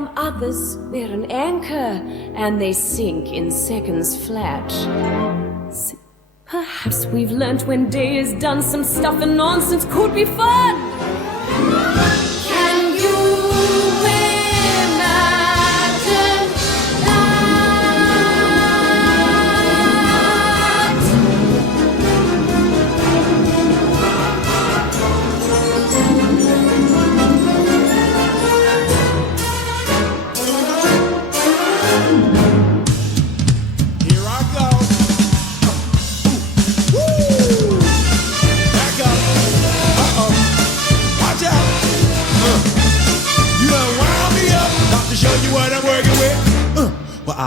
some others wear an anchor and they sink in seconds flat. Perhaps we've learnt when day is done, some stuff and nonsense could be fun. Can you imagine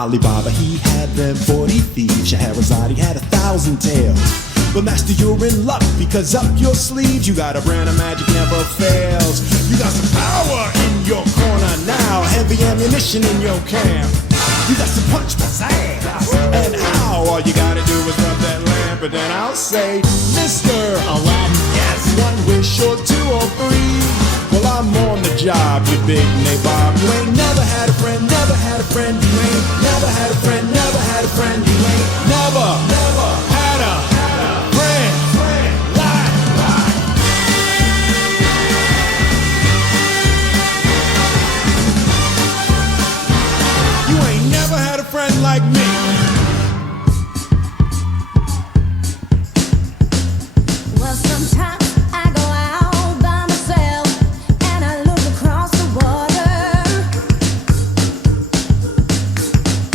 Alibaba, he had them 40 thieves. Scheherazade, he had 1,000 tales. But master, you're in luck, because up your sleeves you got a brand of magic never fails. You got some power in your corner now, heavy ammunition in your camp. You got some punch pizzazz, and how? All you gotta do is rub that lamp, and then I'll say, Mr. Aladdin, yes, one wish or two or three. Well, I'm on the job, you big nabob. You ain't never had a friend, never had a friend. You ain't never had a friend, never had a friend. You ain't never had a friend. Lie. You ain't never had a friend like me. Well, sometimes I go out by myself and I look across the water,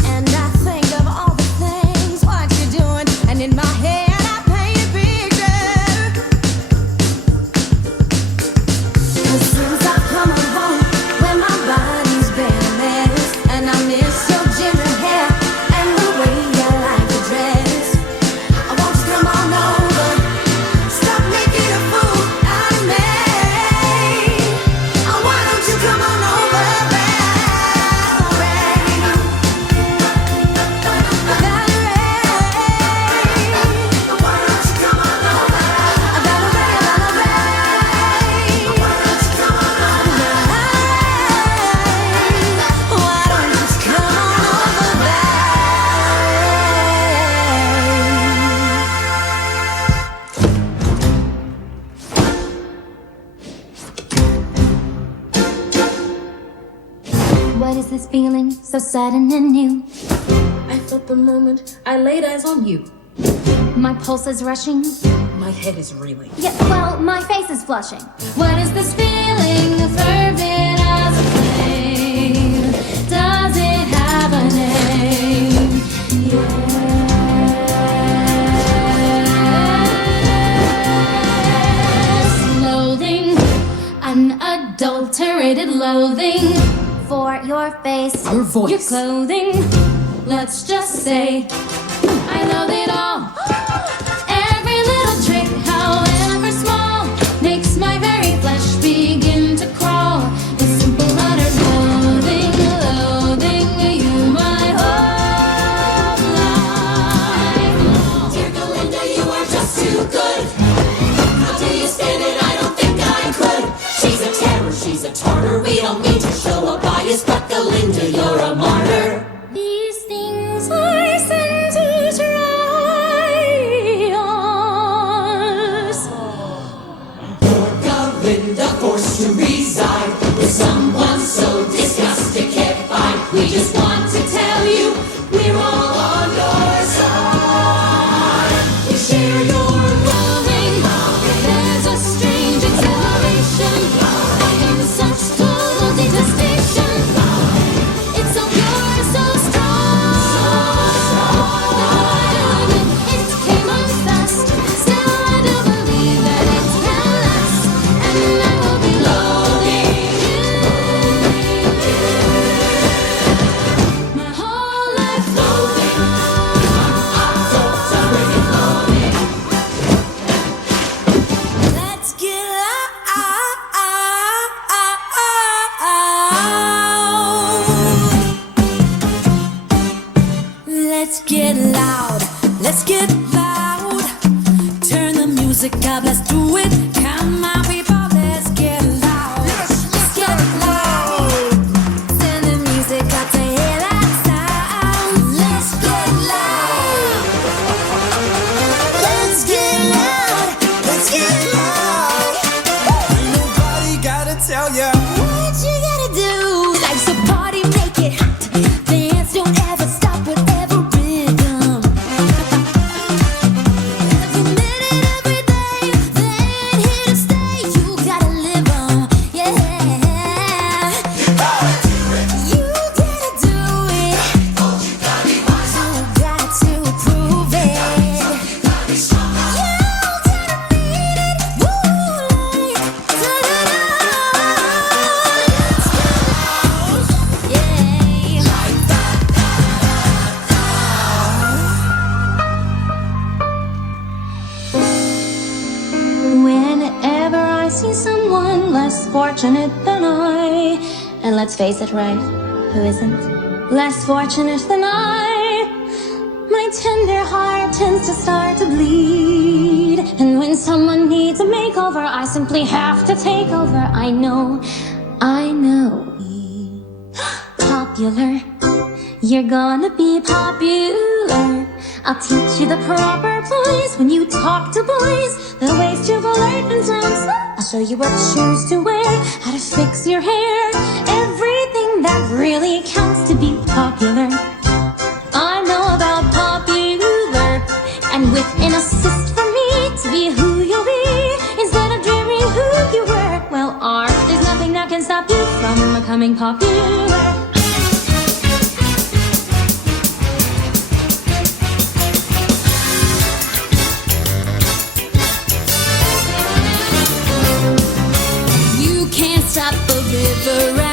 and I think of all the things what you're doing, and in my head I paint a picture. And since I've come along where my body's been a mess, and I miss your ginger hair and the way you like to dress, I want you to come on over. Stop making a fool out of me. Oh, why don't you come on over, Valerie? Why don't you come on over, Valerie? Why don't you come on over? Why don't you come on over, What is this feeling so sudden and new? I felt the moment I laid eyes on you. My pulse is rushing. My head is reeling. Yeah, well, my face is flushing. What is this feeling that's fervent as a flame? Does it have a name? Yes. Loathing, unadulterated loathing for your face, Your voice. your clothing. Let's just say I loathe it all. Every little trick, however small, makes my very flesh begin to crawl. The simple utter loathing, loathing you my whole life. Dear Belinda, you are just too good. How do you stand it? I don't think I could. She's a terror, she's a tartar. We don't mean to show a bias, but Belinda, you're a martyr. These things I send to try us. Poor Belinda forced to reside with someone so disgusted-ified. We just want to tell you we're all on your side. We share your Loathing, there's a strange exhilaration in such total detestation. It's so pure, so strong. It came on fast. Still, I do believe that it can last, and I will be loathing you my whole life loathing. Unadulterated loathing. Let's get Let's get loud, let's get loud. Turn the music up, let's do it. Come on, people, let's get loud. Let's get loud. Turn the fortunate than I. And let's face it, right? Who isn't? Less fortunate than I. My tender heart tends to start to bleed. And when someone needs a makeover, I simply have to take over. I know. Popular. You're gonna be popular. I'll teach you the proper place when you talk to boys, the ways to polite and sounds. I'll show you what shoes to wear, how to fix your hair, everything that really counts to be popular. I know about popular, and with an assist from me to be who you'll be, instead of dreaming who you were. Well, there's nothing that can stop you from becoming popular. You can't stop a river